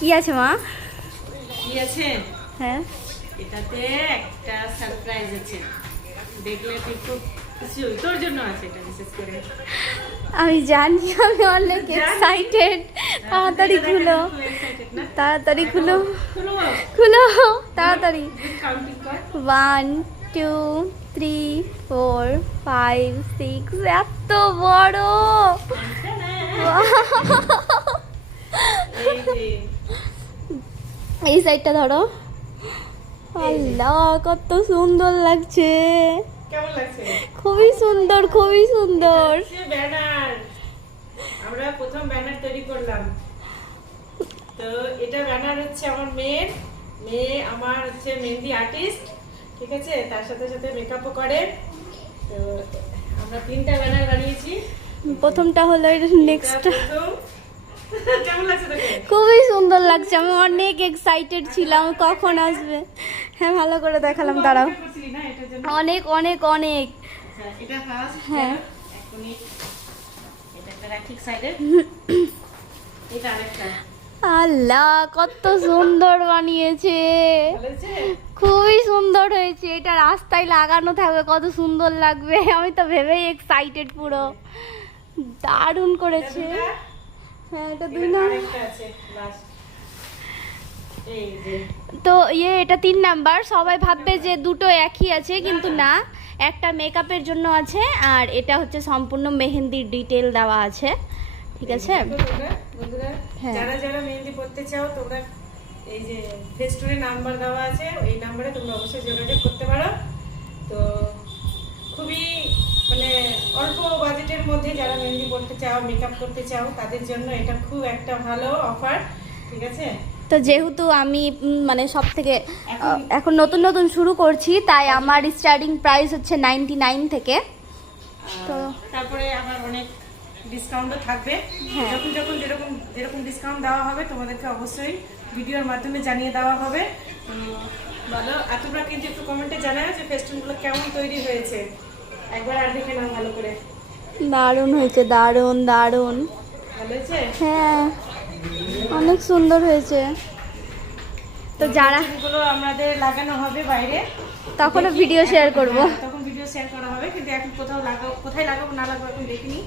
কি আছে মা? কি আছে? হ্যাঁ, এটাতে একটা সারপ্রাইজ আছে, দেখলে তুই খুব খুশি হবি। তোর জন্য আছে এটা বিশেষ করে। আমি জানি, আমি অনেক এক্সাইটেড। তাড়াতাড়ি খুলো, তাড়াতাড়ি খুলো, খুলো তাড়াতাড়ি। কাউন্টিং কর। 1 2 3 4 5 6, এত বড়! এই যে এই সাইডটা ধরো। আল্লাহ, কত সুন্দর লাগছে! কেমন লাগছে? খুবই সুন্দর, খুবই সুন্দর। ব্যানার, আমরা প্রথম ব্যানার তৈরি করলাম। তো এটা ব্যানার হচ্ছে আমার মেয়ে আমার হচ্ছে মেহেন্দি আর্টিস্ট, ঠিক আছে, তার সাথে সাথে মেকআপও করে। তো আমরা 3টা ব্যানার বানিয়েছি। প্রথমটা হলো, নেক্সট। এটা প্রথম। কেমন লাগছে তোকে? খুবই সুন্দর লাগছে, আমি অনেক এক্সাইটেড ছিলাম কখন আসবে। হ্যাঁ, ভালো করে দেখালাম, দাঁড়াও। অপেক্ষা করছিলি না এটার জন্য? অনেক অনেক অনেক। আচ্ছা, এটা ফার্স্ট। হ্যাঁ। এখনই এটা একটা রাখি সাইডে। এটা আরেকটা। আল্লাহ, কত সুন্দর বানিয়েছে! ভালো হয়েছে? খুবই সুন্দর হয়েছে। এটা রাস্তায় লাগানো থাকবে, কত সুন্দর লাগবে! আমি তো ভেবেই এক্সাইটেড পুরো। দারুণ করেছে। এটা দুটা, হ্যাঁ, এটা এটা 2 নাম্বার। আরেকটা আছে লাস্ট। এই যে তো এটা 3 নাম্বার। সবাই ভাববে যে দুটো একই আছে, কিন্তু না, একটা মেকআপের জন্য আছে আর এটা হচ্ছে সম্পূর্ণ মেহেন্দির ডিটেল দেওয়া আছে, ঠিক আছে? দেখো তোমরা বন্ধুরা, হ্যাঁ। যারা যারা মেহেন্দি পড়তে চাও তোমরা এই যে ফেস্টুনের নাম্বার দেওয়া আছে, এই নাম্বারে তোমরা অবশ্যই যোগাযোগ করতে পারো। তো খুবই মানে অল্প বাজেটের মধ্যে যারা মেহেন্দি পড়তে চাও, মেকআপ করতে চাও, তাদের জন্য এটা খুব একটা ভালো অফার, ঠিক আছে? তো যেহেতু আমি মানে সব থেকে এখন নতুন নতুন শুরু করছি, তাই আমার স্টার্টিং প্রাইস হচ্ছে 99 থেকে। তো তারপরে আবার অনেক ডিসকাউন্টও থাকবে। হ্যাঁ। যখন যখন যেরকম যেরকম ডিসকাউন্ট দেওয়া হবে তোমাদেরকে অবশ্যই ভিডিওর মাধ্যমে জানিয়ে দেওয়া হবে। ভালো, আর তোমরা কিন্তু একটু কমেন্টে জানাও যে ফেস্টুনগুলো কেমন তৈরি হয়েছে, একবার আর দেখে নাও ভালো করে। দারুণ হয়েছে, দারুণ দারুণ। ভালো হয়েছে? হ্যাঁ, অনেক সুন্দর হয়েছে। তো যারা এগুলো আমাদের লাগানো হবে বাইরে, তখনও ভিডিও শেয়ার করব। হ্যাঁ, তখন ভিডিও শেয়ার করা হবে, কিন্তু এখন কোথায় লাগাবো না লাগাবো এখন দেখিনি,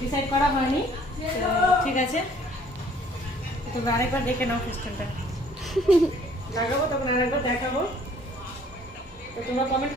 ডিসাইড করা হয়নি। তো ঠিক আছে, তোমরা আরেকবার দেখে নাও ফেস্টুনটা। লাগাবো তখন আরেকবার দেখাবো। তো তোমরা কমেন্ট